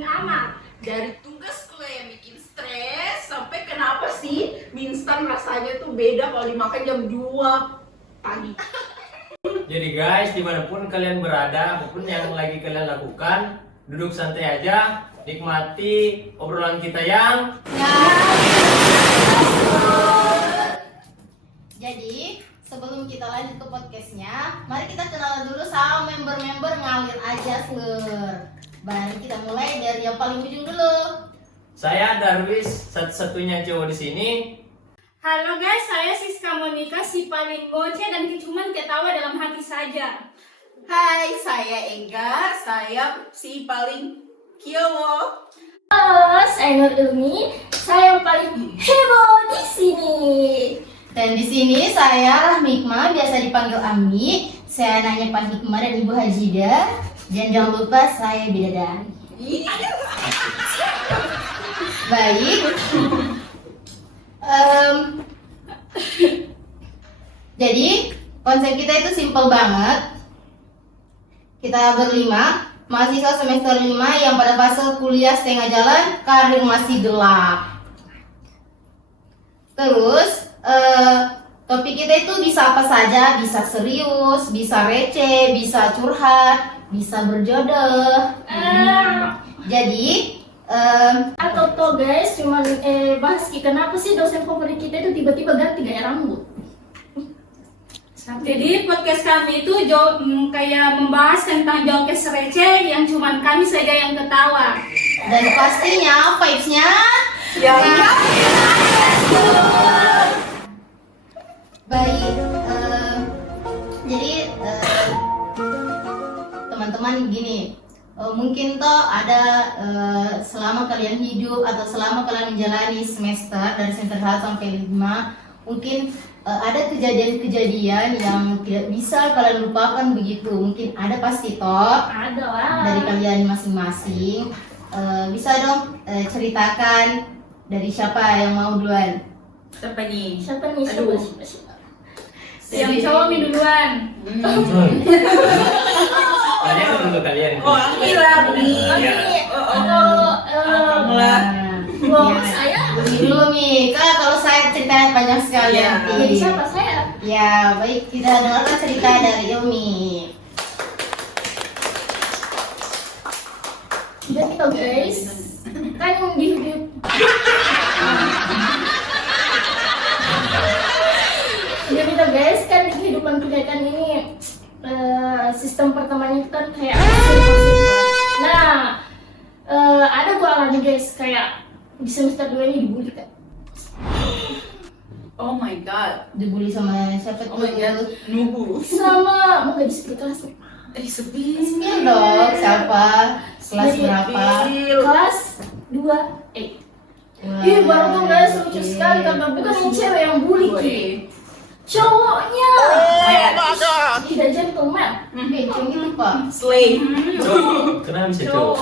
penting amat. Dari tugas kuliah yang bikin stres sampai kenapa sih mie instan rasanya tuh beda kalau dimakan jam 2 pagi. Jadi guys, dimanapun kalian berada, apapun yang lagi kalian lakukan, duduk santai aja, nikmati obrolan kita yang Jadi, sebelum kita lanjut ke podcastnya, mari kita kenalan dulu sama member-member ngalir aja, Slur. Baru kita mulai dari yang paling ujung dulu. saya Darwis, satu-satunya cowok di sini. Halo guys, saya Siska Monika, si paling ngoceh dan cuman ketawa dalam hati saja. Hai, saya Ega, saya si paling kiowo. Halo, saya Nur Ilmi. Saya yang paling heboh di sini. Dan di sini saya Rahmikma, biasa dipanggil Ami. Saya nanya Pak Hikmah dan Ibu Hajida. Dan jangan lupa saya bidadari. Baik. Jadi konsep kita itu simple banget. Kita berlima, mahasiswa semester 5 yang pada fase kuliah setengah jalan, karir masih gelap. Terus topik kita itu bisa apa saja, bisa serius, bisa receh, bisa curhat, bisa berjodoh. Jadi Atau toh guys, cuman bahas kenapa sih dosen favorit kita itu tiba-tiba ganti gaya rambut. Jadi podcast kami itu kayak membahas tentang jokes receh yang cuman kami saja yang ketawa. dan pastinya vibes-nya baik. Jadi teman-teman gini, mungkin toh ada selama kalian hidup atau selama kalian menjalani semester dari semester 1 sampai 5, mungkin ada kejadian-kejadian yang tidak bisa kalian lupakan begitu. Mungkin ada pasti toh Ada lah. dari kalian masing-masing. Bisa dong ceritakan dari siapa yang mau duluan? Siapa nih? Siapa nih? Aduh. Siapa? Yang cowok mi duluan. Kalian dulu kalian. Oh, Ami lah, Ami. Iya. Kamu lah. Wow, Ya. saya. Ini dulu nih, kalau saya ceritanya banyak sekali Iya. nanti. Jadi siapa saya? Ya, baik, kita dengarkan cerita dari Ilmi. Jadi toh guys, kan di hidup Jadi toh guys, kan di kehidupan kita kan ini sistem pertamanya itu kan kayak sifat-sifat. Nah, ada gua alami guys kayak di semester 2 ini dibully kan. Oh my god. Dibully sama siapa tuh? Oh my god. Nubu. Sama mau gadis di kelas Sepi. Spill dong, siapa? Kelas Jadi, berapa? kelas 2 Wah. Ih, baru tuh guys lucu sekali karena bukan yang cewek yang bully Ki. Cowoknya tidak gentleman. Cuma gitu pak. Slay. Cowok, kenapa bisa cowok?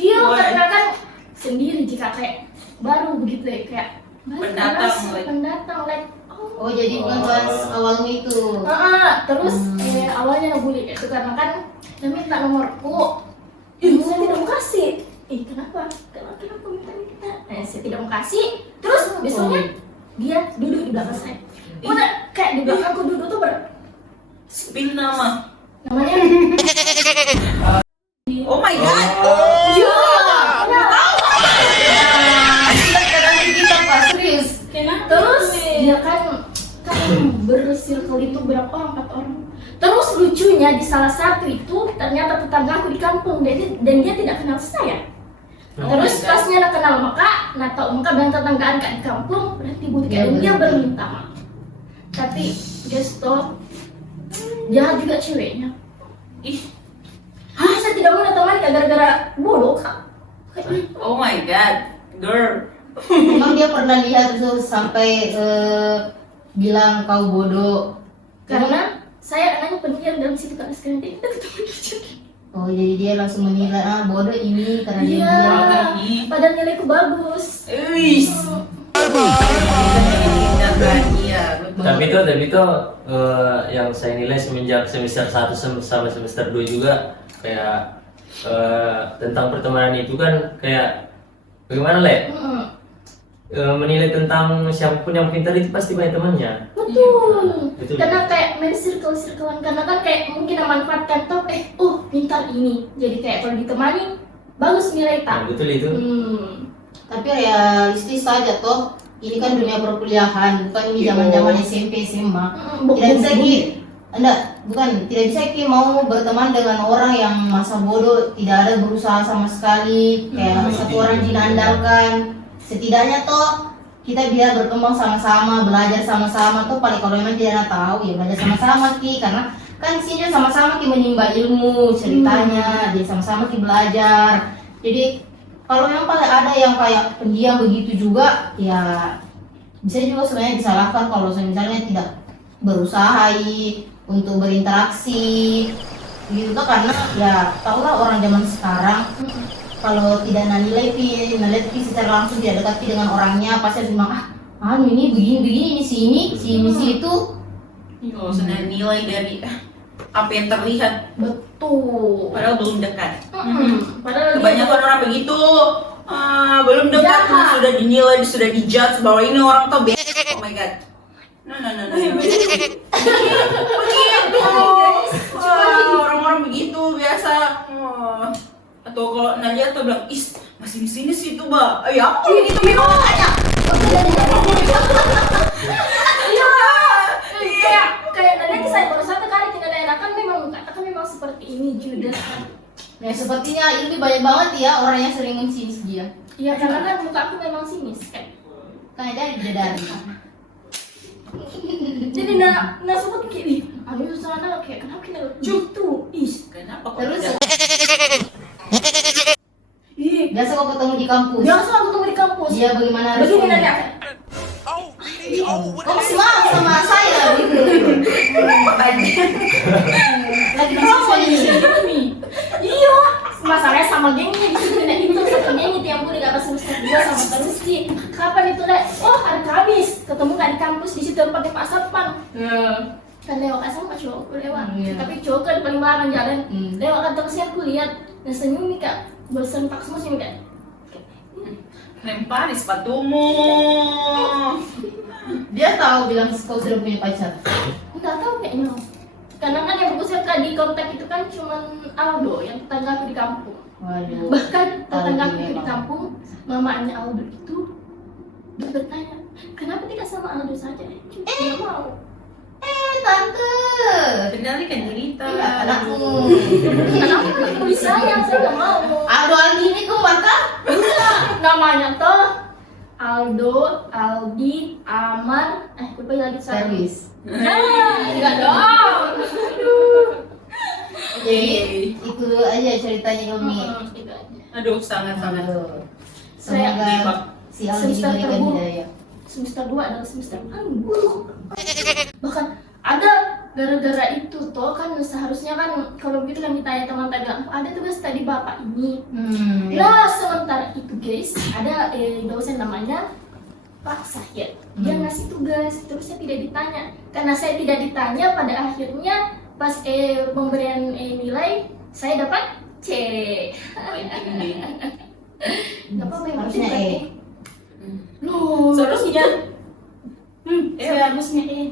Iya, Why? karena kan sendiri jika kayak baru begitu ya kayak baru Pendatang, panas, like. pendatang like Oh jadi bukan kelas awalnya itu. terus awalnya ngebully itu karena kan dia minta nomorku, saya tidak mau kasih. Kenapa minta kita? Saya tidak mau kasih. Terus besoknya dia duduk di belakang saya. Udah kayak di belakangku duduk tuh Spill nama. namanya. Oh my god. Kadang kita pak serius. Kenapa? Terus dia kan bersirkel itu berapa 4 orang. Terus lucunya di salah satu itu ternyata tetanggaku di kampung dan dia tidak kenal saya. Terus pasnya nak kenal maka, tahu maka dan tetanggaan kak di kampung berarti butuh kayak dia berminta maaf. Tapi dia stop, jahat juga ceweknya. Saya tidak mau teman gara-gara bodoh kak. Oh my god. Girl. Emang dia pernah lihat tuh sampai bilang kau bodoh? Karena saya anaknya pendiam dalam situ kan sekarang dia ketemu lucu. Oh jadi dia langsung menilai bodoh ini karena dia Iya, bilang. padahal nilaiku bagus. Wis. Iya, betul. Tapi itu yang saya nilai semenjak semester 1 sampai semester 2 juga kayak tentang pertemanan itu kan kayak bagaimana Le? Menilai tentang siapapun yang pintar itu pasti banyak temannya. Betul. Betul. Karena kayak main circle-circlean, karena kan kayak mungkin memanfaatkan top, pintar ini. Jadi kayak kalau ditemani bagus nilai Nah, tak. betul itu. Tapi realistis saja toh. Ini kan dunia perkuliahan, bukan ini zaman-zaman SMP SMA. Tidak bisa tidak bisa Ki mau berteman dengan orang yang masa bodoh, tidak ada berusaha sama sekali, kayak satu orang diandalkan. Setidaknya toh kita biar berkembang sama-sama, belajar sama-sama tuh paling kalau memang tidak tahu ya belajar sama-sama Ki, karena kan sini sama-sama Ki menimba ilmu ceritanya, jadi sama-sama Ki belajar. Jadi kalau memang paling ada yang kayak pendiam begitu juga ya bisa juga sebenarnya disalahkan kalau misalnya tidak berusaha untuk berinteraksi gitu tuh, karena ya tau lah orang zaman sekarang kalau tidak nilai secara langsung tidak dekat dengan orangnya pasti harus bilang ini begini ini sini situ. Kalau senang nilai dari apa yang terlihat, Betul. padahal belum dekat. Padahal Kebanyakan orang begitu, belum dekat Jahat. sudah dinilai, sudah dijudge bahwa ini orang tuh Oh my god. No. Begitu. Orang-orang begitu biasa. Atau kalau Nadia tuh bilang, masih di sini sih tuh, Mbak. Ya aku gitu memang aja. kayak nanti saya baru satu kali tidak enakan memang katakan memang seperti ini Judas. Ya sepertinya ini banyak banget ya orang yang sering mensinis dia. Iya karena kan muka aku memang sinis kan. Kayak dari Jadi nah sebut kayak itu sana kayak kenapa kita gitu Kenapa kok terus tidak? biasa kau ketemu di kampus. biasa aku tunggu di kampus. Iya bagaimana Begini responnya? nanti Kau masih mau sama saya gitu. Lagi diskusi. Iya, masalahnya sama gengnya di sini dan itu satu geng itu yang boleh gak semester 2 sama terus sih. Kapan itu Le? Oh hari Kamis ketemu kan di kampus di situ pakai Pak Satpam. Kan lewat kan sama cowok aku lewat. Iya. Tapi cowok kan paling larang jalan. Hmm. Lewat kan terus aku lihat dan senyum nih kak bersentak semua sih kak. Lempari sepatumu. Dia tahu bilang kau sudah punya pacar. Nggak tahu kayaknya. Karena kan yang bagus kan di kontak itu kan cuman Aldo yang tetangga aku di kampung. Waduh. Bahkan tetangga aku Aldo di memang. kampung, mamanya Aldo itu dia bertanya, kenapa tidak sama Aldo saja? Nggak mau. Tante. Kendalikan cerita. Iya, anakmu. Kenapa kan bisa yang saya nggak mau? Aldo Aldini kau mantap. Namanya tuh Aldo, Aldi, Amar, lupa lagi satu. Service. Enggak dong. Jadi itu aja ceritanya Yomi. Aduh, sangat-sangat. Aduh. Saya- Semoga si Aldi Semester diberikan terburuk. hidayah. Semester 2 adalah semester paling buruk. Bahkan ada gara-gara itu toh kan seharusnya kan kalau begitu kan ditanya teman-teman bilang ada tugas tadi bapak ini. Ya. Nah sementara itu guys ada dosen namanya Pak Sahir. Dia ngasih tugas terusnya tidak ditanya. Karena saya tidak ditanya pada akhirnya pas pemberian nilai saya dapat C. Gak apa-apa yang Harusnya penting E. Loh, Seharusnya seharusnya ya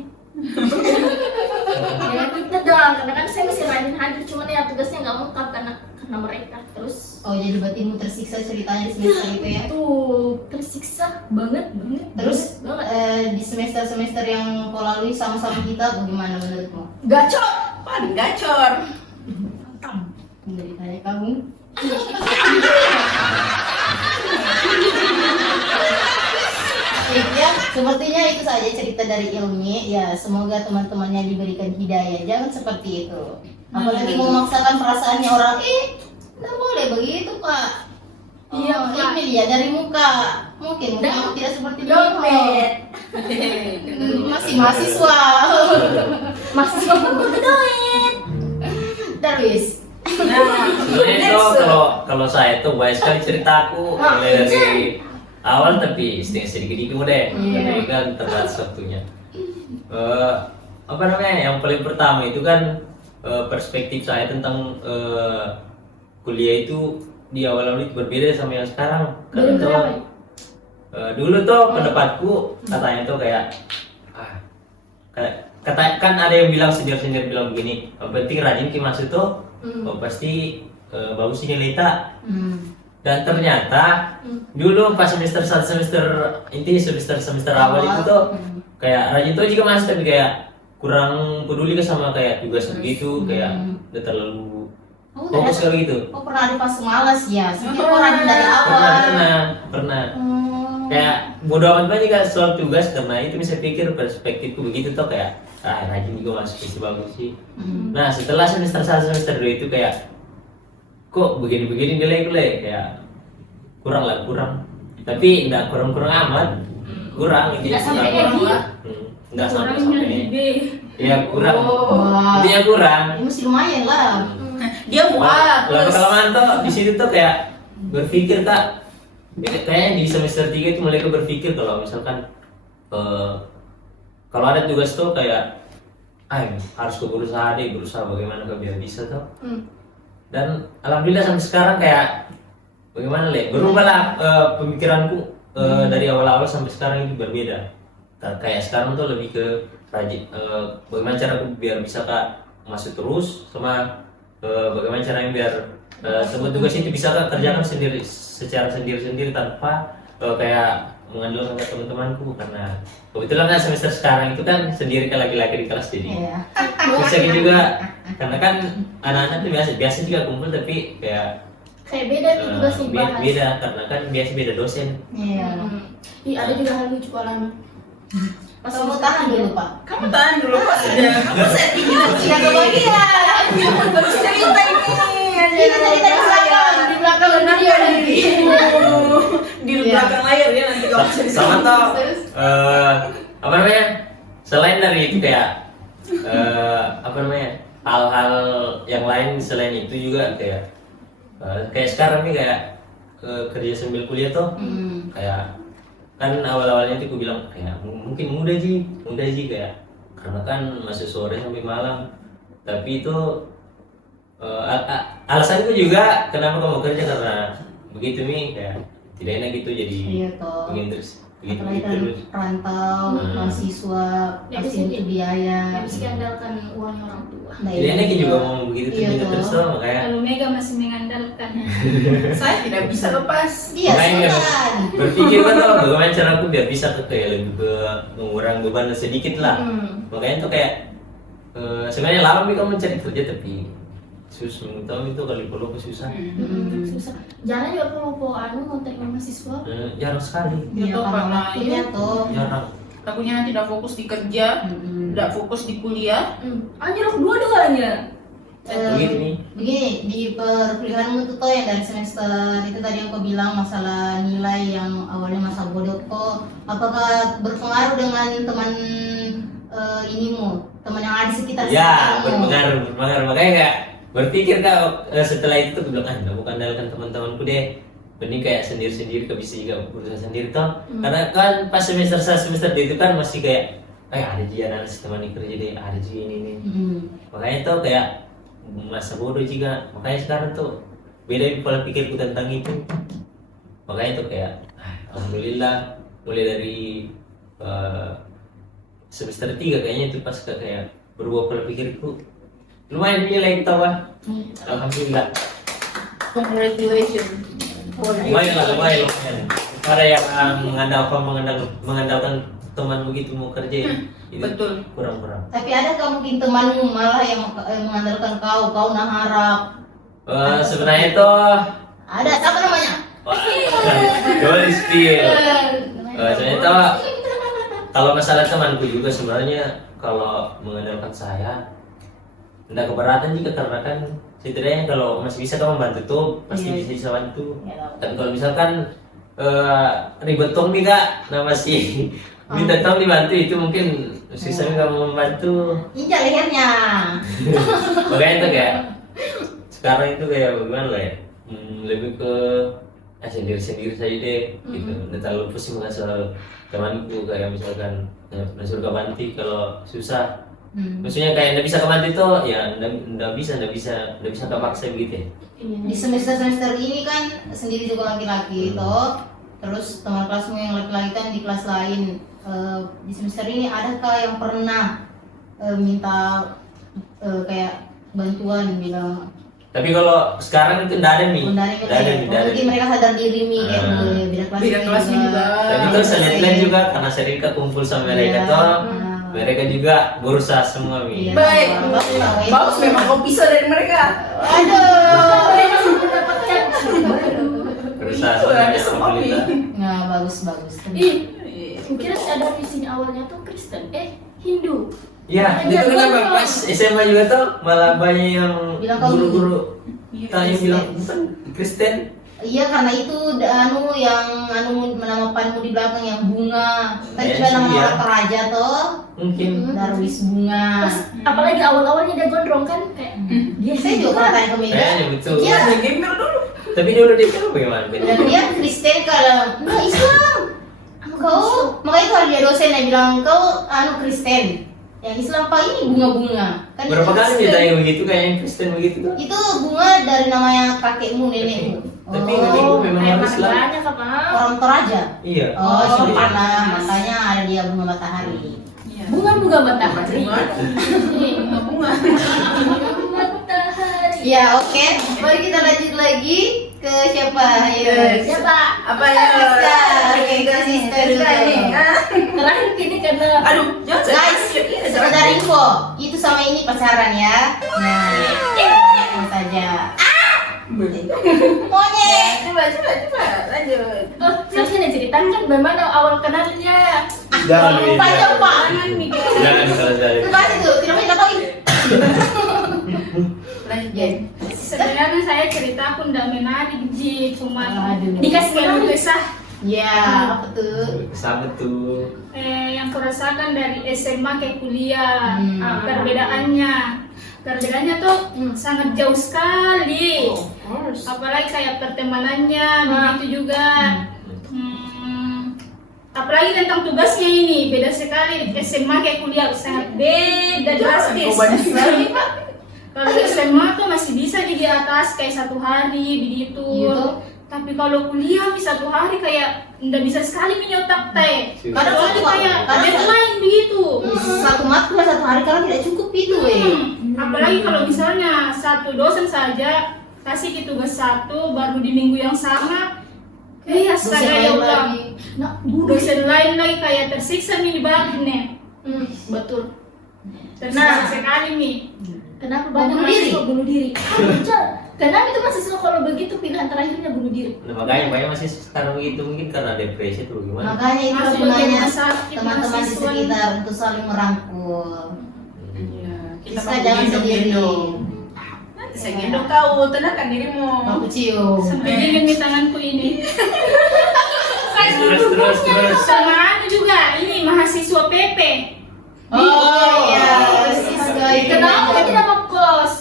kita dong, karena kan saya masih rajin hadir, cuman ya tugasnya nggak lengkap karena mereka terus Oh jadi batinmu tersiksa ceritanya di semester itu ya. tuh tersiksa banget. Terus banget di semester-semester yang kau lalui sama-sama kita bagaimana menurutmu? gacor. paling gacor. Dari tanya kamu. Ya, sepertinya itu saja cerita dari Ilmi. Ya, semoga teman-temannya diberikan hidayah. Jangan seperti itu. Apalagi memaksakan perasaannya orang. Tidak boleh begitu, Pak. Iya, Oh, Pak. ini lihat dari muka. Mungkin muka tidak seperti Dompet. Masih mahasiswa. Mahasiswa berduit. Terus. Sebenarnya itu kalau saya tuh banyak sekali ceritaku mulai dari awal tapi sedikit-sedikit deh. Jadi kan terbatas waktunya. Apa namanya? Yang paling pertama itu kan perspektif saya tentang kuliah itu di awal-awal itu berbeda sama yang sekarang. Karena Beda tuh, kenapa? dulu tuh pendapatku katanya tuh kayak kan ada yang bilang senior bilang begini, yang penting rajin ki masuk tuh pasti bagus sih nilai tak. Dan ternyata dulu pas semester 1 semester awal itu tuh kayak rajin tuh juga masuk, tapi kayak kurang peduli ke sama kayak tugas gitu, kayak udah terlalu fokus kali gitu. Oh pernah ada fase malas ya? Sebenarnya kok rajin dari awal. Pernah. Kayak bodo amat banget juga soal tugas, karena itu bisa pikir perspektifku begitu tuh kayak rajin juga masuk itu bagus sih. Nah setelah semester 1 semester 2 itu kayak kok begini-begini nilai kayak kurang, tapi nggak kurang amat, kurang Tidak sampai gitu. nggak sampai B. ya kurang, Wah. intinya kurang. Ya, masih lumayan lah. Dia mau A Lama plus. kelamaan tuh di situ tuh kayak berpikir kak, kayaknya di semester 3 itu mulai berpikir kalau misalkan kalau ada tugas tuh kayak harus berusaha bagaimana biar bisa tuh. Dan alhamdulillah sampai sekarang kayak bagaimana berubah lah pemikiranku dari awal-awal sampai sekarang itu berbeda. Kayak sekarang tuh lebih ke rajin, bagaimana cara aku biar bisa kak masuk terus, sama bagaimana caranya biar sebuah tugas itu bisa kak kerjakan secara sendiri tanpa kayak mengandalkan ke teman-temanku, karena kebetulan kan semester sekarang itu kan sendiri kan laki-laki di kelas, jadi Iya. susah juga, karena kan anak-anak itu biasa juga kumpul tapi kayak Kayak beda tuh tugas yang dibahas. beda karena kan biasa beda dosen. Iya. Ih, ada juga hal lucu alami. Pas Kamu semester tahan tiga. dulu Pak. Kamu tahan dulu Pak. Kamu settingnya Tidak kebagian. baru cerita ini. Ini tadi di belakang video nanti. Di belakang layar ya nanti kalau cerita. Sama tuh apa namanya, selain dari itu kayak apa namanya, hal-hal yang lain selain itu juga kayak sekarang nih kayak kerja sambil kuliah tuh kayak kan awal-awalnya tuh aku bilang kayak mungkin mudah sih kayak karena kan masih sore sampai malam, tapi itu alasan itu juga kenapa kamu kerja karena begitu nih kayak tidak enak gitu jadi Iya toh. begini terus begitu Apalagi kan terus. rantau, mahasiswa, Ya, pasti bisa butuh biaya. Yang bisa diandalkan uangnya orang tua. Nah, Jadi iya enak juga. juga mau begitu Iya terus toh. tuh makanya Kalau Mega masih mengandalkan. Saya tidak bisa lepas. Iya, Makanya silakan. berpikir kan tuh bagaimana cara aku biar bisa ke kayak lebih ke mengurangi beban sedikit lah. Makanya tuh kayak sebenarnya lama nih kamu mencari kerja tapi susah, tahu itu kali kalau susah. Susah. Jalan juga kalau mau terima mahasiswa. Jarang sekali. Iya, Itu karena karena waktunya toh. Jarang. takutnya nanti tidak fokus di kerja, tidak fokus di kuliah. Anjir, dua-duanya. Begitu nih. Begini, di perkuliahanmu tuh toh yang dari semester itu tadi yang kau bilang masalah nilai yang awalnya masa bodoh kok, apakah berpengaruh dengan teman teman yang ada di sekitar Ya, sekitarmu? berpengaruh. Makanya kayak berpikir kak setelah itu tuh bilang nggak bukan andalkan teman-temanku deh, mending kayak sendiri bisa juga berusaha sendiri toh. Karena kan pas semester 1 semester 2 itu kan masih kayak ada dia analisis teman kerja deh, ada juga ini. Makanya tuh kayak masa bodoh juga. Makanya sekarang tuh beda pola pikirku tentang itu. Makanya tuh kayak alhamdulillah mulai dari semester 3 kayaknya itu pas kayak berubah pola pikirku. Lumayan nilai kita wah. Alhamdulillah. Congratulations. Lumayan. Ada yang mengandalkan teman begitu mau kerja itu Betul. kurang. Tapi ada kah mungkin temanmu malah yang mengandalkan kau naharap? Sebenarnya itu Ada, siapa namanya? Don't spill. Sebenarnya itu kalau masalah temanku juga sebenarnya kalau mengandalkan saya tidak keberatan juga karena kan setidaknya kalau masih bisa kamu bantu tuh pasti bisa bantu. Tapi kalau misalkan ribet tong nih kak, nah masih minta tong dibantu itu mungkin susah kamu membantu. Injak lehernya. Makanya itu kayak sekarang itu kayak bagaimana lah ya, lebih ke sendiri saja deh gitu. Nggak terlalu pusing soal temanku kayak misalkan suruh bantu kalau susah Maksudnya kayak nggak bisa ke pantai tuh, ya nggak bisa kepaksa begitu ya. Di semester ini kan sendiri juga laki-laki toh. Terus teman kelasmu yang laki-laki kan di kelas lain. Di semester ini adakah yang pernah minta kayak bantuan bilang? Tapi kalau sekarang itu nggak ada nih. Mungkin mereka sadar diri nih kayak beda kelasnya juga. Tapi terus saya lihat juga karena sering kumpul sama mereka tuh, mereka juga berusaha semua nih. Iya. Baik, bagus memang kau pisah dari mereka. Aduh. Mereka sudah mendapatkan. Berusaha semua ya. Nah, bagus. Ih, kira ada di sini awalnya tuh Kristen, Hindu. Ya, itu kenapa pas SMA juga tuh malah banyak yang Bilang kau guru-guru tanya bilang bukan Kristen. Iya, karena itu yang nama panmu di belakang yang bunga. Kan Ya, juga nama iya. orang Toraja toh. Mungkin. Darwis bunga. Apalagi awal-awalnya dia gondrong kan kayak dia Saya juga pernah tanya ke Mega. Kayaknya betul. Iya. Ada gembel dulu. Tapi dulu dia kan bagaimana? Dan dia Kristen kalau enggak Islam. Kau makanya itu ada dia dosen yang bilang kau Kristen. Yang Islam apa ini bunga-bunga. Kan Berapa itu kali Kristen. ditanya begitu kayak yang Kristen begitu tuh? Itu bunga dari namanya kakekmu, nenekmu. Tapi kakekku memang harus Islam. banyak apa? Orang Toraja. Iya. Oh, Jadi- panah. Makanya ada dia bunga matahari. Bunga matahari. Bunga. Matahari. Ya, oke. Mari kita lanjut lagi ke siapa? Ayo. Siapa? Apa ya? Oke, ke sister dulu. Terakhir ini karena Aduh, jangan Guys, sekedar info, itu sama ini pacaran ya. Nah, sama saja. Monyet. Coba, lanjut. seharusnya diceritakan bagaimana awal kenalnya. Jangan Panjang Pak. Jangan kalau dari. Itu pasti tuh, tidak mau tahu. Lanjut. Sebenarnya saya cerita aku ndak menarik Ji, cuma Aduh. dikasih keluh kesah Ya, apa tuh? Sama tuh. yang kurasakan dari SMA ke kuliah. Hmm. Perbedaannya tuh sangat jauh sekali. Apalagi kayak pertemanannya begitu juga. Apalagi tentang tugasnya ini beda sekali SMA ke kuliah, sangat beda drastis. Kau banyak sekali, Pak. Kalau SMA tuh masih bisa di atas kayak 1 hari begitu. Gitu. Tapi kalau kuliah bisa 1 hari kayak nggak bisa sekali menyotak teh. Kadang Kecuali satu- kayak kadang- deadline begitu. Satu matkul 1 hari karena tidak cukup itu, Apalagi kalau misalnya satu dosen saja kasih tugas 1 baru di minggu yang sama. Dosen Astaga lain ya Allah. lagi. Nah, dosen lain lagi kayak tersiksa nih di balik nih. Betul. Tersiksa sekali nih. Kenapa Banyak bunuh diri? mahasiswa bunuh diri. Kenapa itu mahasiswa kalau begitu pilihan terakhirnya bunuh diri? Nah, makanya banyak masih sekarang begitu mungkin karena depresi tuh gimana? Makanya itu Masuk gunanya bagian rumah sakit, teman-teman di mahasiswa. sekitar untuk saling merangkul. Iya, kita Kita mau jangan sendiri. gendong-gendong. Nanti saya gendong kau, tenangkan dirimu. Aku cium. Sampai dingin di tanganku ini. Terus. Sama ada juga ini mahasiswa PP. Oh iya, siswa itu. Kenapa tidak mau kos?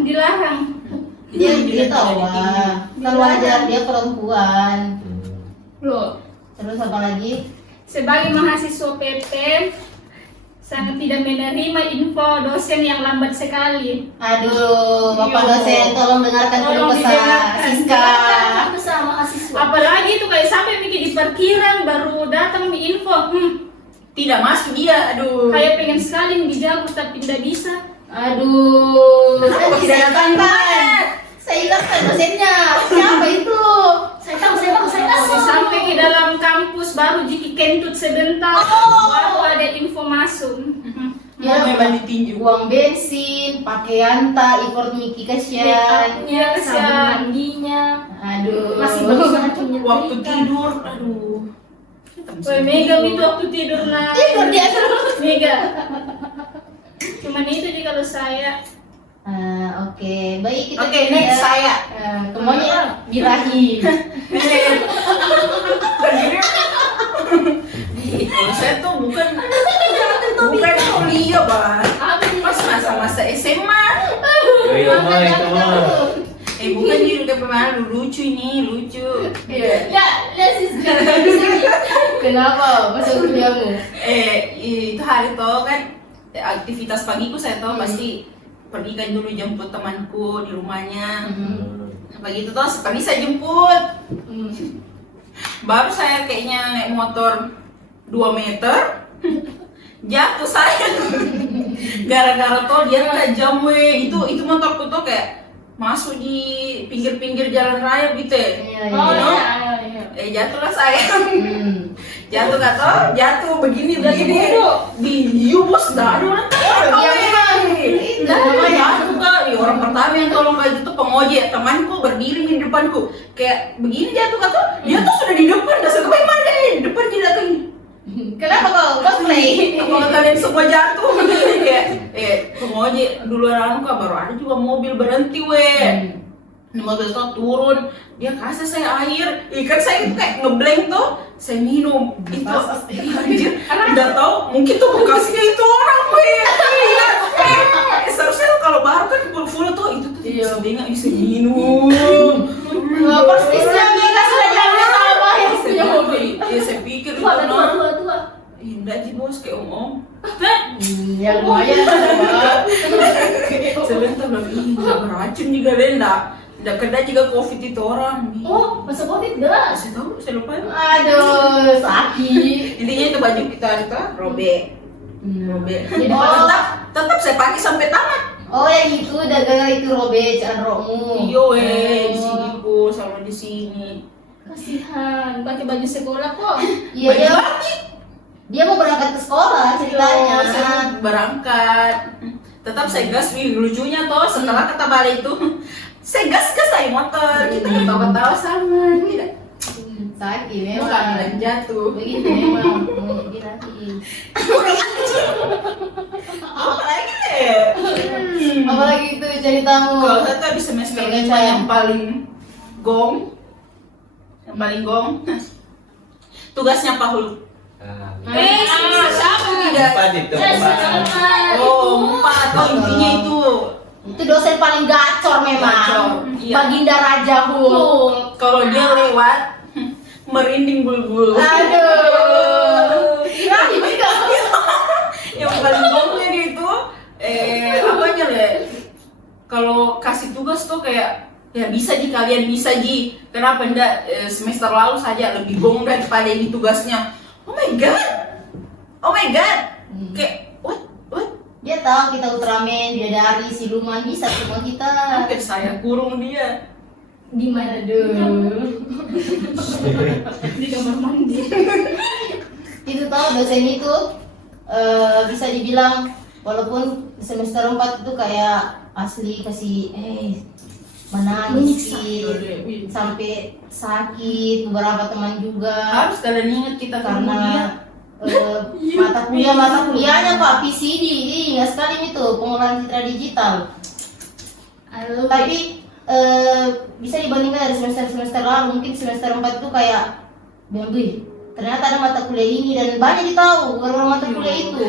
Dilarang. Dia tahu kan wajar dia perempuan. Loh, Terus apa lagi? sebagai mahasiswa PP sangat tidak menerima info dosen yang lambat sekali. Aduh, Bapak dosen tolong dengarkan keluh Tolong kesah didengarkan. Siska. Aku sama mahasiswa. Apalagi itu kayak sampai mikir di parkiran baru datang di info. Tidak masuk dia, aduh. Kayak pengen sekali dijawab tapi tidak bisa. Aduh, Kenapa tidak datang, Pak? Saya hilangkan dosennya. Siapa itu? Saya tahu. Sampai ke dalam kampus baru jiki kentut sebentar, baru ada info masuk. Ya, memang ditinju. uang bensin, pakaian tak, import Miki kasihan. Makeupnya, sabun mandinya, Aduh, masih bagus racunnya. Waktu tidur, aduh. Woi Mega itu waktu tidur nah. Tidur dia terus. Mega. Cuman itu sih kalau saya. Oke, baik kita Oke, next saya. Kemudian birahi. Kalau saya tuh bukan kuliah, Bang. Pas masa-masa SMA. Itu mah. Bukan jadi kayak pemalu, lucu ini, lucu. Ya Siska. Kenapa? Masuk kuliahmu? Itu hari tuh kan aktivitas pagiku saya tahu pasti pergi kan dulu jemput temanku di rumahnya. Pagi itu tuh pagi saya jemput. Baru saya kayaknya naik motor 2 meter jatuh saya gara-gara tuh dia nggak jam itu motorku tuh kayak masuk di pinggir-pinggir jalan raya gitu ya. Oh You know? iya. Jatuhlah saya. Jatuh nggak tau, jatuh begini di bos dah ada orang jatuh kak. Orang pertama yang tolong kayak itu pengojek temanku berdiri di depanku kayak begini jatuh kak tuh dia tuh sudah di depan dah saya bagaimana deh di depan dia datang. Kenapa kau cosplay? Kalau kalian semua jatuh kayak pengojek duluan kak baru ada juga mobil berhenti Ini mobil tuh turun, dia kasih saya air, kan saya itu kayak ngeblank tuh, saya minum itu, anjir, udah tahu mungkin tuh bekasnya itu orang seharusnya kalau baru kan full tuh itu tuh sedih nggak bisa minum. Nggak persisnya Mika sudah jalan sama yang punya mobil. Saya pikir itu Tua. indah sih bos kayak om. Ya lumayan. Saya bilang bilang ih nggak beracun juga Lenda. Udah kena juga covid itu orang. Oh, masa covid dah. Saya tahu, saya lupa. Aduh, sakit. Intinya itu baju kita robek. Robek. Jadi Tetap saya pakai sampai tamat. Oh yang itu gara-gara itu robek rokmu. Iyo di sini bu, sama di sini. Kasihan, pakai baju sekolah kok. Iya dia mau berangkat ke sekolah ceritanya. Saya berangkat. Tetap saya gas, lucunya toh setelah kata balik itu. Saya gas saya motor, kita ketawa-tawa sama, tidak? Sakit Bukan memang. bilang jatuh. Begitu memang. Dilatih. Apa lagi deh? Apalagi itu ceritamu. Kalau saya tuh di semester 5 yang paling gong, tugasnya Pak Hul. Siapa tidak? Empat itu. Oh, empat. Oh, intinya itu. Itu dosen paling gacor memang. Gacor, iya. Baginda Raja Hul. Kalau dia lewat, merinding bul-bul. Aduh. Kirain juga. Yang paling gongnya dia itu, apanya deh? Kalau kasih tugas tuh kayak ya bisa kalian bisa kenapa enggak semester lalu saja lebih gong daripada ini tugasnya. Oh my god kayak what Dia tahu kita Ultraman, Bidadari, Siluman, bisa semua kita. hampir saya kurung dia. Di mana Aduh. Di kamar mandi. Itu tahu dosen itu bisa dibilang walaupun semester 4 itu kayak asli kasih menangis sampai sakit beberapa teman juga Harus kalian ingat kita karena dia. mata kuliahnya Pak PCD ingat sekali itu pengolahan citra digital. Tapi bisa dibandingkan dari semester lalu mungkin semester 4 itu kayak Bambi ternyata ada mata kuliah ini dan banyak ditahu gara-gara mata kuliah itu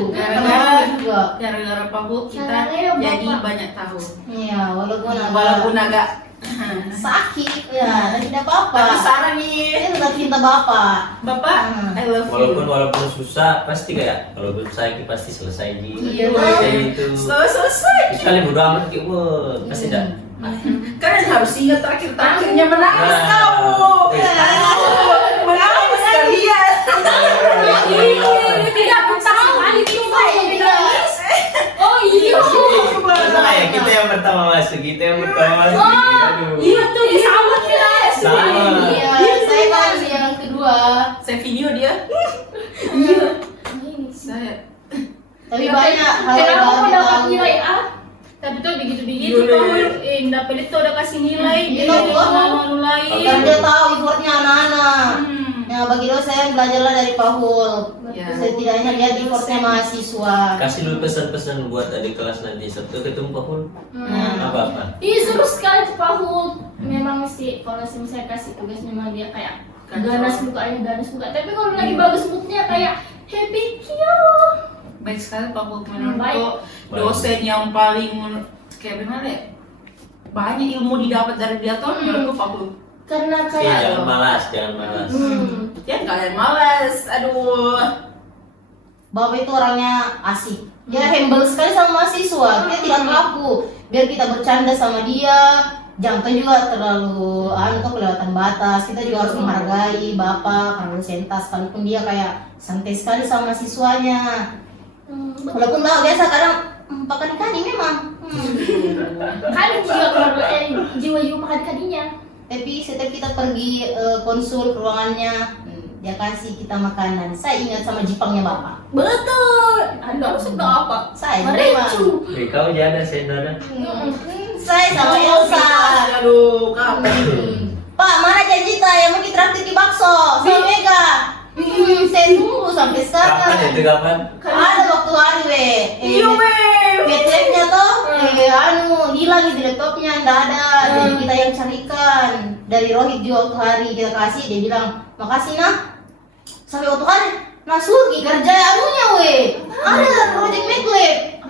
Gara-gara Pak Hul kita Caranya jadi Bapak. banyak tahu. ya Walaupun agak sakit ya dan tidak apa-apa tapi saran nih dia tetap cinta bapak. Bapak, I love you. Walaupun susah pasti kayak kalau saya pasti selesai Iya. Kayak itu. Selesai. Sekali bodo amat kayak pasti dah. Kalian harus ingat terakhir-terakhirnya menangis Nah. kamu. Menangis kalian. Tidak aku tahu itu Oh iya. Kayak kita yang pertama masuk, Aduh. Iya tuh sama kita. Sama. Iya saya kan yang kedua Saya video dia. Iya. Saya. tapi banyak hal Kenapa yang kau baru dapat tahu. nilai A? Tapi tuh begitu-begitu Iya, Pak Indah Pelit tuh udah kasih nilai Iya, dia Pak. malu lain. Karena dia tahu effortnya anak-anak. Nah bagi dosen belajarlah dari Pak Hul. Ya. Setidaknya lihat effortnya mahasiswa. Kasih dulu pesan-pesan buat adik kelas nanti Sabtu ketemu Pak Hul. Apa-apa. Ih seru sekali tuh Pak Hul. Memang mesti kalau saya kasih tugasnya sama dia kayak ganas mukanya tapi kalau lagi bagus moodnya kayak happy kill. Baik sekali Pak Hul Baik. menurutku dosen yang paling kayak gimana ya? Banyak ilmu didapat dari dia tuh menurutku Pak Hul. Karena Iya, kayak jangan malas. Ya kalian malas, aduh. Bapak itu orangnya asik. Dia humble sekali sama mahasiswa. Dia tidak kaku. Biar kita bercanda sama dia, jangan juga terlalu kelewatan batas. Kita juga harus menghargai Bapak karena dosentas, sekalipun dia kayak santai sekali sama mahasiswanya. Walaupun Bapak biasa kadang pakai kani memang. Kan jiwa-jiwa makan kadinya. Tapi setiap kita pergi konsul ke ruangannya, dia kasih kita makanan. Saya ingat sama Jepangnya Bapak. Betul. Anda harus tahu apa? Saya Merecu. Kau jangan saya dada. Saya sama Elsa. Aduh, kamu. Pak, mana janji yang mau kita traktir di bakso? Sama Mega. Saya tunggu sampai Kapan sekarang. itu kapan? Ada waktu hari Iya, laptopnya toh, hilang di laptopnya, nggak ada. Jadi kita yang carikan. Dari Rohit juga waktu hari kita kasih, dia bilang makasih nah. Sampai waktu hari, nah Surgi kerja ada project MacLab.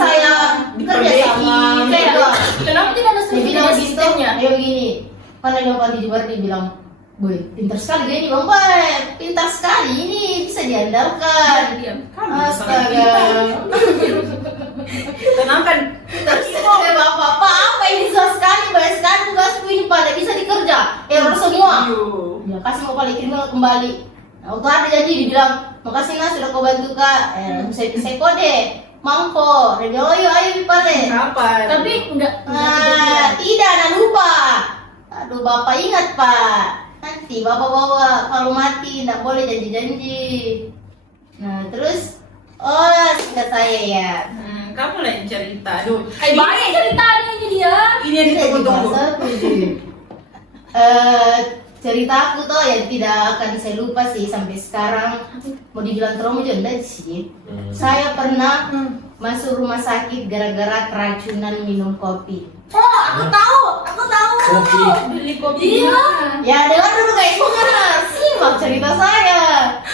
Saya kerja sama Mega. Kenapa tidak ada Dia bilang gitu, sistemnya? dia begini. Karena dia Panti Jubar dia bilang, boy, pintar sekali dia ini bang, boy, pintar sekali ini bisa diandalkan. Diam. Astaga. Tenangkan. Terus saya bapak, apa ini susah sekali, banyak sekali tugasku ini pada bisa dikerja, error semua. Ya kasih mau balik kirim kembali. Nah, waktu ada janji dibilang, makasih Nas sudah kau bantu kak. Saya kode, mangko, radio ayo dipale. Kapan? Tapi enggak Tidak, nah lupa. Aduh bapak ingat pak. Nanti bapak bawa kalau mati tidak boleh janji-janji. Nah terus, singkat saya ya. Kamu lah yang cerita. Aduh, banyak ceritanya ini dia. ini yang ditunggu-tunggu. Cerita aku tuh yang tidak akan saya lupa sih sampai sekarang. Mau dibilang trauma juga enggak sih. Saya pernah masuk rumah sakit gara-gara keracunan minum kopi. Oh, aku tahu. Kopi. Beli kopi. Iya. Ya dengar dulu guys, simak cerita saya.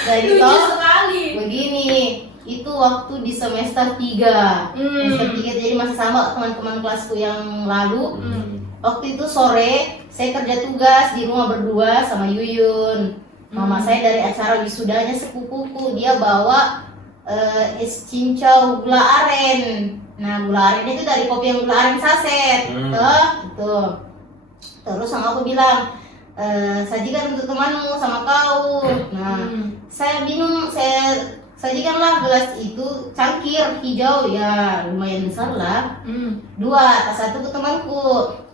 Jadi Lucu toh sekali. begini, itu waktu di semester 3. Semester 3 jadi masih sama teman-teman kelasku yang lalu. Waktu itu sore saya kerja tugas di rumah berdua sama Yuyun. Mama saya dari acara wisudanya sepupuku, dia bawa es cincau gula aren. Nah gula aren itu dari kopi yang gula aren saset, gitu. Terus sama aku bilang, sajikan untuk temanmu sama kau. Nah saya minum, saya sajikanlah gelas itu cangkir hijau ya lumayan besar lah. 2, satu ke temanku.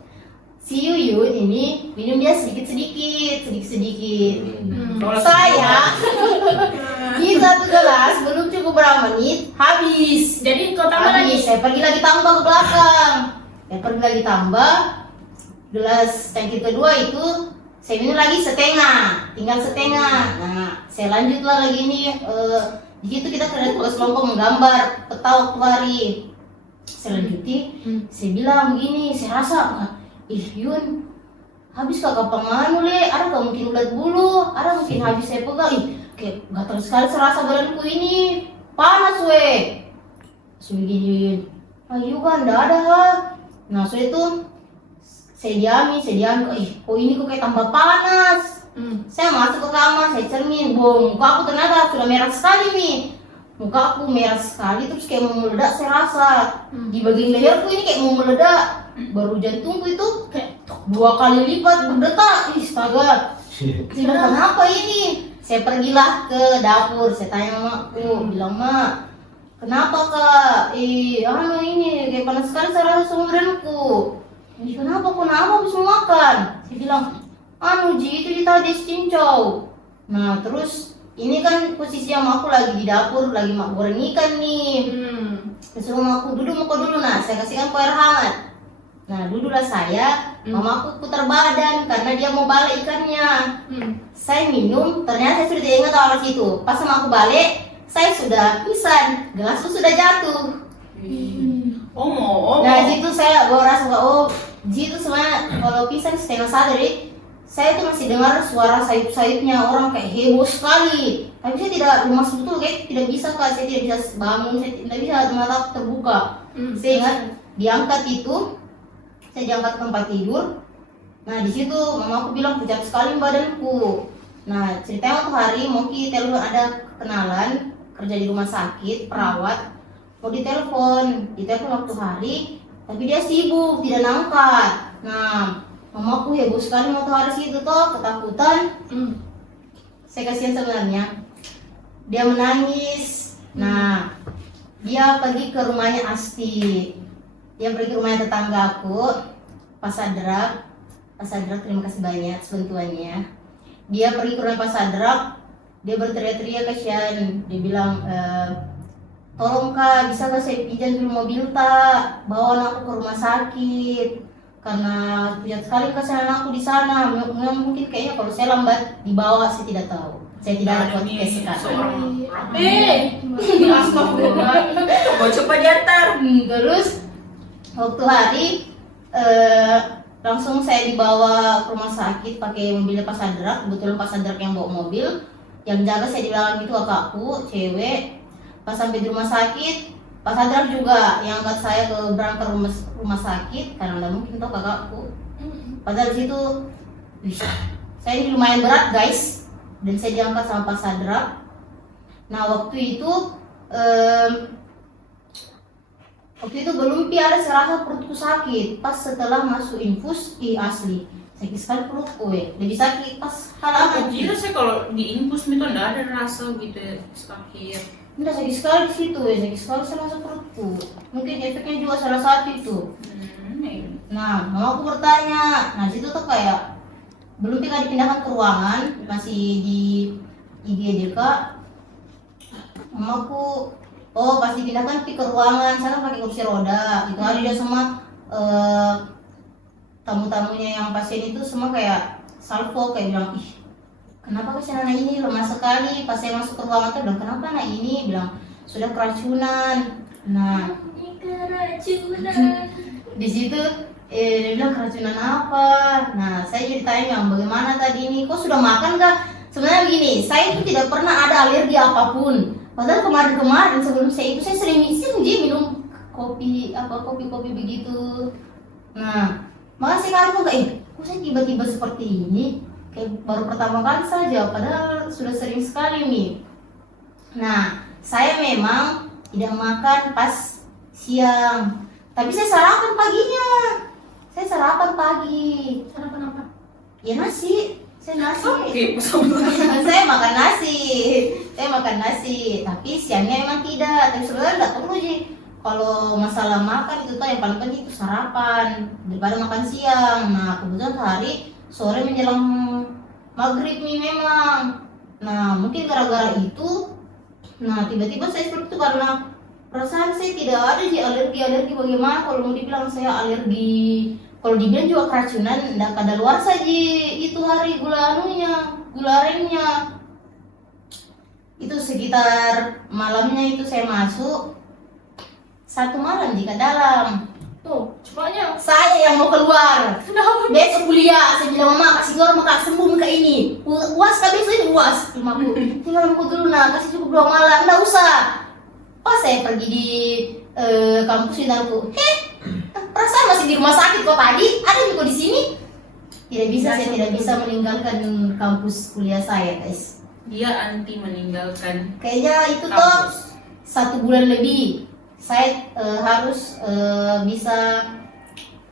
Si Yuyun ini minum dia sedikit. Saya di satu gelas belum cukup berapa menit habis. Jadi kau tambah lagi. Saya pergi lagi tambah ke belakang. Gelas cangkir kedua itu saya minum lagi setengah, tinggal setengah. Nah, saya lanjutlah lagi ini. Di situ kita kerja tugas kelompok menggambar peta waktu hari. Saya lanjuti, saya bilang begini, saya rasa, Yun, habis kakak penganu ada gak mungkin ulat bulu, ada mungkin habis saya pegang, kayak gatal sekali serasa badanku ini panas So begini, ayo kan, nggak ada ha. Nah so itu saya diami, kok ini kok kayak tambah panas. Saya masuk ke kamar, saya cermin, muka aku ternyata sudah merah sekali nih. Muka aku merah sekali, terus kayak mau meledak saya rasa. Di bagian leherku ini kayak mau meledak. Baru jantungku itu kayak 2 kali lipat berdetak. Astaga. Saya kenapa ini? Saya pergilah ke dapur, saya tanya mamaku, bilang mak, kenapa kak? Ini kayak panas sekali saya rasa semua badanku. Kenapa habis makan? Saya bilang, Ji itu di tadi cincau. Nah terus ini kan posisi aku lagi di dapur, lagi mak goreng ikan nih. Disuruh mamaku duduk dulu, nah saya kasihkan air hangat. Nah duduklah saya, mamaku putar badan karena dia mau balik ikannya. Saya minum, ternyata saya sudah tidak ingat awal situ. Pas sama aku balik, saya sudah pisan, gelasku sudah jatuh. Nah situ saya baru rasa, Ji itu sebenarnya kalau pisan setengah sadar, saya tuh masih dengar suara sayup-sayupnya orang kayak heboh sekali. Tapi saya tidak lemas betul, kayak tidak bisa kak, saya tidak bisa bangun, saya tidak bisa mata terbuka. Saya ingat diangkat itu, saya diangkat ke tempat tidur. Nah di situ mama aku bilang pucat sekali badanku. Nah ceritanya waktu hari Moki telur ada kenalan kerja di rumah sakit, perawat, mau ditelepon waktu hari, tapi dia sibuk, tidak ngangkat. Nah, mamaku heboh sekali waktu hari situ toh, ketakutan. Saya kasihan sebenarnya. Dia menangis. Nah, dia pergi ke rumahnya Asti. Dia pergi ke rumahnya tetanggaku, Pak Sadrak. Pak Sadrak, terima kasih banyak bantuannya. Dia pergi ke rumah Pak Sadrak, dia berteriak-teriak kasihan. Dia bilang, tolong kak, bisa gak saya pinjam dulu mobil tak? Bawa anakku ke rumah sakit. Karena banyak sekali kasihan aku di sana. Mungkin kayaknya kalau saya lambat dibawa, saya tidak tahu. Saya tidak ada podcast sekarang. Astagfirullah. Coba diantar. Terus waktu hari langsung saya dibawa ke rumah sakit pakai mobilnya Pak Sadrak. Kebetulan Pak Sadrak yang bawa mobil. Yang jaga saya di belakang itu kakakku, cewek. Pas sampai di rumah sakit, Pak Sadrak juga yang angkat saya ke berangkat rumah sakit karena nggak mungkin tau kakakku. Padahal di situ, saya ini lumayan berat guys. Dan saya diangkat sama Pak Sadrak. Nah waktu itu belum ada serasa perutku sakit. Pas setelah masuk infus, asli sakit sekali perutku lebih sakit pas halaman. Gila saya kalau di infus itu enggak ada rasa gitu sakit. Enggak, sakit sekali di situ sakit sekali saya masuk perutku. Mungkin efeknya juga salah satu itu. Nah mamaku bertanya, nah situ tuh kayak belum bisa dipindahkan ke ruangan, masih di IGD kak. Mamaku, pas dipindahkan ke ruangan sana pakai kursi roda. Itu hari dia semua tamu-tamunya yang pasien itu semua kayak salvo, kayak bilang, ih kenapa pasien anak ini lemah sekali. Pas saya masuk ke ruangan tuh bilang, kenapa anak ini? Bilang sudah keracunan. Nah di situ dia bilang keracunan apa? Nah saya jadi tanya, bagaimana tadi ini? Kok sudah makan kah? Sebenarnya begini, saya itu tidak pernah ada alergi apapun. Padahal kemarin sebelum saya itu saya sering minum kopi begitu. Nah makasih kamu kayak, kok saya tiba-tiba seperti ini? Kayak baru pertama kali saja, padahal sudah sering sekali nih. Nah saya memang tidak makan pas siang, tapi saya sarapan paginya. Saya sarapan pagi. Sarapan apa? Ya nasi. Saya nasi. Saya makan nasi. Tapi siangnya emang tidak. Tapi sebenarnya nggak perlu sih. Kalau masalah makan itu tuh yang paling penting itu sarapan daripada makan siang. Nah kebetulan hari sore menjelang maghrib nih memang. Nah mungkin gara-gara itu. Nah tiba-tiba saya seperti itu karena perasaan saya tidak ada sih alergi bagaimana. Kalau mau dibilang saya alergi, kalau dibilang juga keracunan, nggak ada luar saja itu hari gula arennya. Itu sekitar malamnya itu saya masuk 1 malam jika dalam. Tuh, cepatnya. Saya yang mau keluar. Besok kuliah, saya bilang mama kasih keluar maka sembuh muka ini. UAS kan besok ini UAS. Rumahku, tinggal aku dulu nah, kasih cukup 2 malam, nggak usah. Pas saya pergi di kampus sinarku, perasaan masih di rumah sakit kok tadi, ada juga di sini. Saya tidak bisa meninggalkan kampus kuliah saya guys. Dia anti meninggalkan. Kayaknya itu toh 1 bulan lebih. Saya harus bisa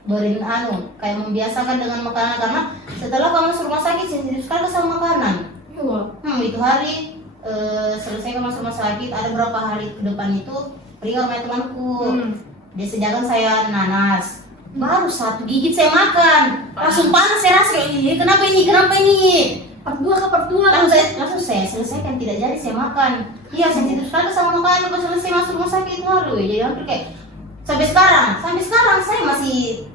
kayak membiasakan dengan makanan karena setelah kamu masuk rumah sakit sensitif sekali sama makanan. Itu hari selesai kamu masuk rumah sakit, ada beberapa hari ke depan itu pergi ke rumah temanku. Dia sediakan saya nanas. Baru 1 gigit saya makan, langsung panas saya rasa kayak kenapa ini? Part 2. Langsung saya selesaikan, tidak jadi saya makan. Iya sensitif sekali sama makanan pas selesai masuk rumah sakit itu hari. Jadi hampir kayak sampai sekarang saya masih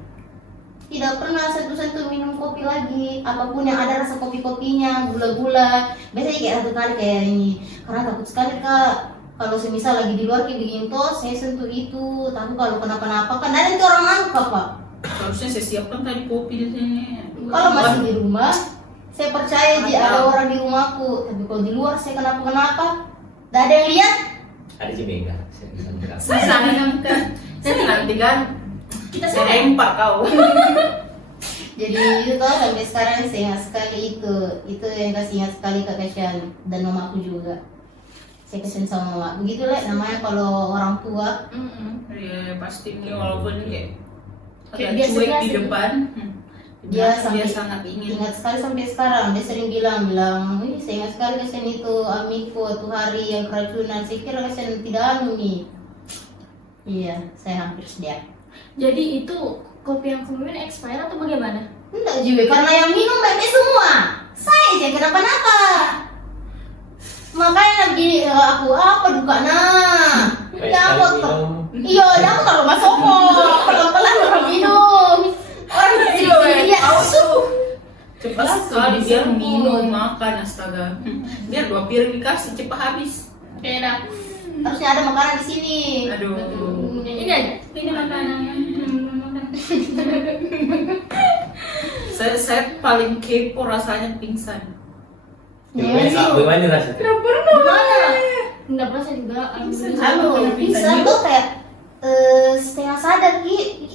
tidak pernah sentuh minum kopi lagi. Apapun yang ada rasa kopinya, gula-gula. Biasanya kayak 1 kali kayak ini. Karena takut sekali kak. Kalau semisal lagi di luar kayak begini tuh, saya sentuh itu. Takut kalau kenapa-napa kan ada itu orang angka pak. Harusnya saya siapkan tadi kopi di sini. Kalau masih di rumah, saya percaya ada orang di rumahku. Tapi kalau di luar saya kenapa-kenapa, tidak ada yang lihat. Ada Jemega. Saya nanti kan saya lempar kau. Jadi itu tuh sampai sekarang saya ingat sekali itu yang kasih ingat sekali Kak Kasyan dan mamaku juga. saya kasihan sama mama. Begitu lah namanya kalau orang tua. Ya pasti nih walaupun kayak Kayak agak biasa cuek di biasa. depan. Dia Dia sampai sangat ingin. ingat sekali sampai sekarang. Dia sering bilang, "Wih, saya ingat sekali kasihan itu Amiko tuh hari yang keracunan. Saya kira kasihan tidak anu nih." Iya, saya hampir sedia. Jadi itu kopi yang kamu minum expire atau bagaimana? Enggak juga, karena yang minum baiknya semua. Saya aja kenapa-napa. Makanya begini aku apa duka nah. Baik Ya sekali aku minum. iya, ya aku kalau masuk pelan-pelan orang minum. Orang sini dia Cepat sekali dia minum makan astaga. Biar 2 piring dikasih cepat habis. Enak. harusnya ada makanan di sini. Aduh. Ini aja. Ini makanan. Saya paling kepo rasanya pingsan. Gimana rasanya? Gimana? Enggak pernah saya juga. Anu, bisa tuh kayak setengah sadar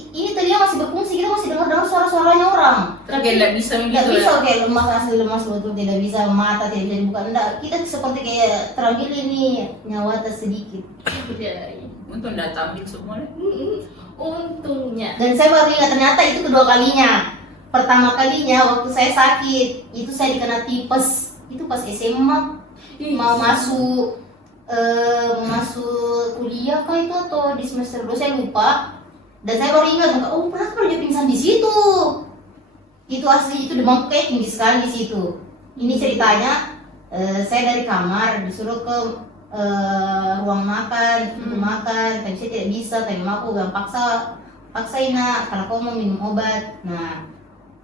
ini tadinya masih berfungsi, kita masih dengar suara-suaranya orang. Kayak nggak bisa Nggak gitu bisa ya. kayak lemas, asli lemas betul, tidak bisa mata tidak bisa dibuka. Enggak, kita seperti kayak terambil ini nyawa sedikit. Untung nggak tampil semua. Untungnya. Dan saya baru ingat ternyata itu kedua kalinya. Pertama kalinya waktu saya sakit itu saya dikena tipes. Itu pas SMA mau masuk kuliah kah itu atau di semester 2 saya lupa. Dan saya baru ingat, oh kenapa dia pingsan di situ? Itu asli itu demam kayak tinggi sekali di situ. Ini ceritanya saya dari kamar disuruh ke ruang makan, untuk makan, tapi saya tidak bisa, tapi aku gak paksain nak, karena kau mau minum obat. Nah,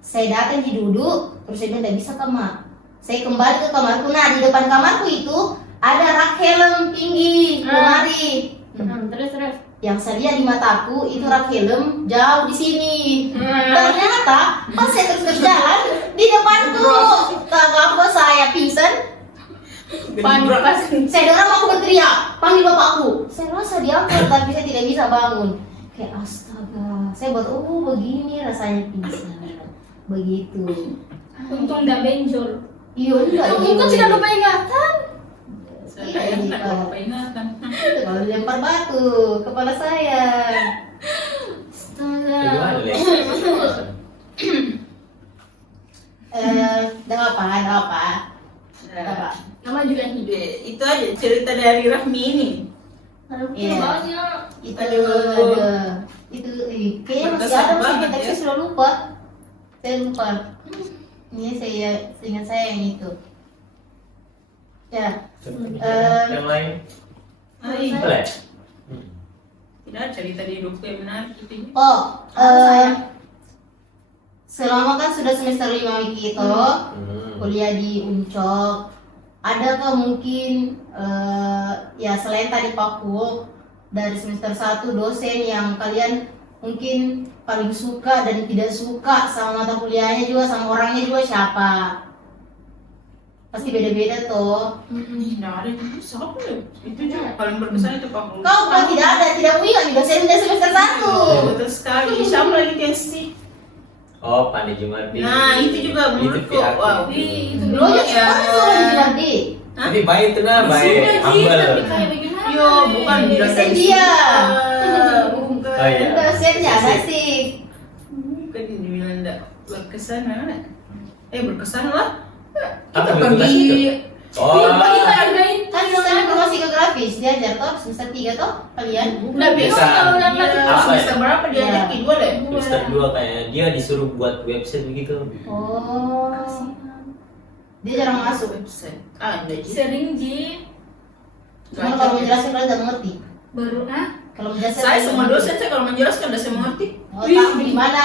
saya datang duduk, terus saya bilang tidak bisa kak. Saya kembali ke kamarku, nah di depan kamarku itu ada rak helm tinggi, lemari. Terus. Yang saya lihat di mataku itu rak helm jauh di sini. Ternyata pas saya terus jalan di depanku, kakakku saya pingsan. Pas saya dengar aku berteriak, panggil bapakku. Saya rasa diangkat tapi saya tidak bisa bangun. Kayak astaga, saya buat begini rasanya pingsan. Begitu. Untung enggak benjol. Iya enggak. Untung tidak lupa ingatan. Saya nggak lupa ingatan. Kalau dilempar batu kepala saya. Astaga. Gimana deh? Enggak apa. Nah, Nama juga hidup. itu aja cerita dari Rahmi ini. Ada Iya. banyak. Itu Aduh. ada. Itu kayaknya masih Berkesan ada masih banget tapi ya. saya sudah lupa. Saya lupa. Ini saya ingat saya yang itu. Ya. Yang lain? Hai. Boleh? Tidak ada cerita di hidupku yang menarik itu. Oh, selama kan sudah semester 5 gitu, kuliah di Uncok. Adakah mungkin ya selain tadi Paku dari semester 1 dosen yang kalian mungkin paling suka dan tidak suka sama mata kuliahnya juga, sama orangnya juga siapa? Pasti beda-beda toh. Tidak ada itu siapa ya? Itu juga paling berkesan itu Pak. Kau kalau tidak ada, tidak ingat nih dosen dari semester 1. Betul sekali. Siapa lagi Kensi? Oh, Pandai Jumardi. Nah, itu juga menurutku pihak wow. itu. Itu Lo ya ya. sekarang sudah Jumardi. Tapi baik itu nah, baik. Sudah Ji, Humble. tapi kayak bagaimana? Yo, bukan bilang Dosen dari dia. Bukan. Oh, iya. Dosennya asik. Bukan dibilang tidak berkesan mana? Berkesan lah. Apa Kita berkesan pergi. itu? Oh, Kita hargain. Kan dosen informasi geografis diajar toh semester 3 toh kalian? Udah biasa Biasa. kalau udah Iya, Apa semester ya? berapa dia Iya. Kedua deh. semester 2 kayaknya dia disuruh buat website begitu. Oh. Dia jarang masuk. Website. Ada Ji. Sering Ji. Cuma kalau menjelaskan kalian tidak mengerti. Baru Kalau menjelaskan Saya kalian semua mengerti. dosen saya kalau menjelaskan udah saya mengerti. Oh, tahu di mana?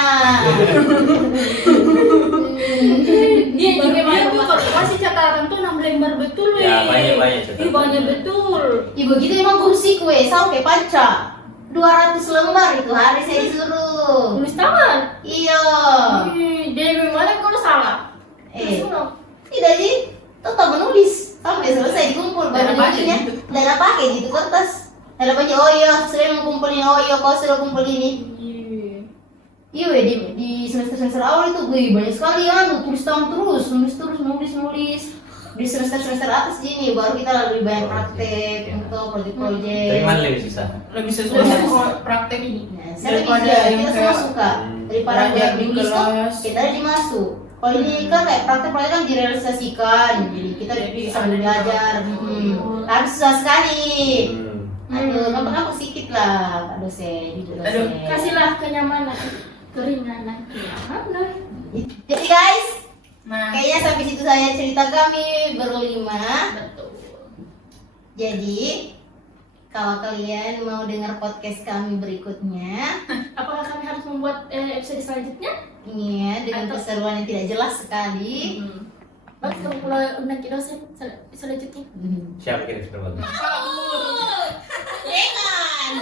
dia juga itu kalau kasih catatan tuh 6 lembar betul Ya, banyak catatan. banyak betul. Ya begitu emang guru kue sampai panca. 200 lembar itu hari saya disuruh. Tulis tangan. Iya. Dia gimana kalau salah? Tidak sih. Tetap menulis sampai selesai dikumpul baru Dan apa aja jadinya. gitu? Dan apa pakai gitu kertas. Dan apa aja, oh iya saya mau kumpul ini, oh iya kau sudah kumpul ini. Iya di semester awal itu banyak sekali tulis tangan terus nulis. di semester atas gini baru kita lebih banyak praktek untuk proyek-proyek. Tapi mana lebih susah? Lebih sesuai sama praktek ini. Nah, saya lebih Daripada yang kita semua kayak suka daripada belajar buat di di tuh kelas. kita aja masuk. Kalau ini kan kayak praktek-praktek kan direalisasikan, jadi kita bisa belajar. Harus susah sekali. Aduh, gampang sedikit lah Pak dosen, Ibu Aduh, dosen. Kasihlah kenyamanan, keringanan. Jadi guys, Nah, kayaknya sampai situ saya cerita kami berlima. Betul. Jadi kalau kalian mau dengar podcast kami berikutnya, Apakah kami harus membuat episode selanjutnya? iya dengan Atau- keseruan yang tidak jelas sekali. Bang, kalau undang kita dosen selanjutnya. Siapa kira sudah bagus? Jangan.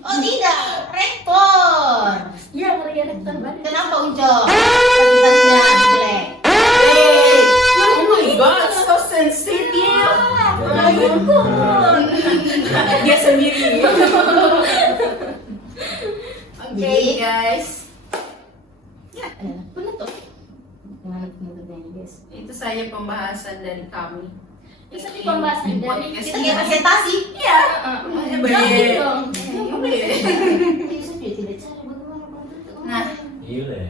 Oh tidak, rektor. Iya, kalau dia rektor baru. Kenapa Uncok? Kualitasnya jelek. oh my god, so sensitive. Dia sendiri. Oke Jadi- guys, Penutup. Gimana penutupnya guys? itu saja pembahasan dari kami. Bisa di pembahasan dari podcast Kita ini. kayak presentasi. Iya. Jadi dong. Bisa juga tidak cari bagaimana menutup. Nah. Gila.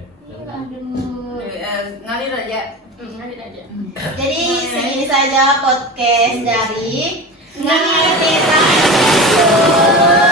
Aduh. Ngalir aja. Ngalir aja. Jadi segini saja podcast dari Ngerti Radio.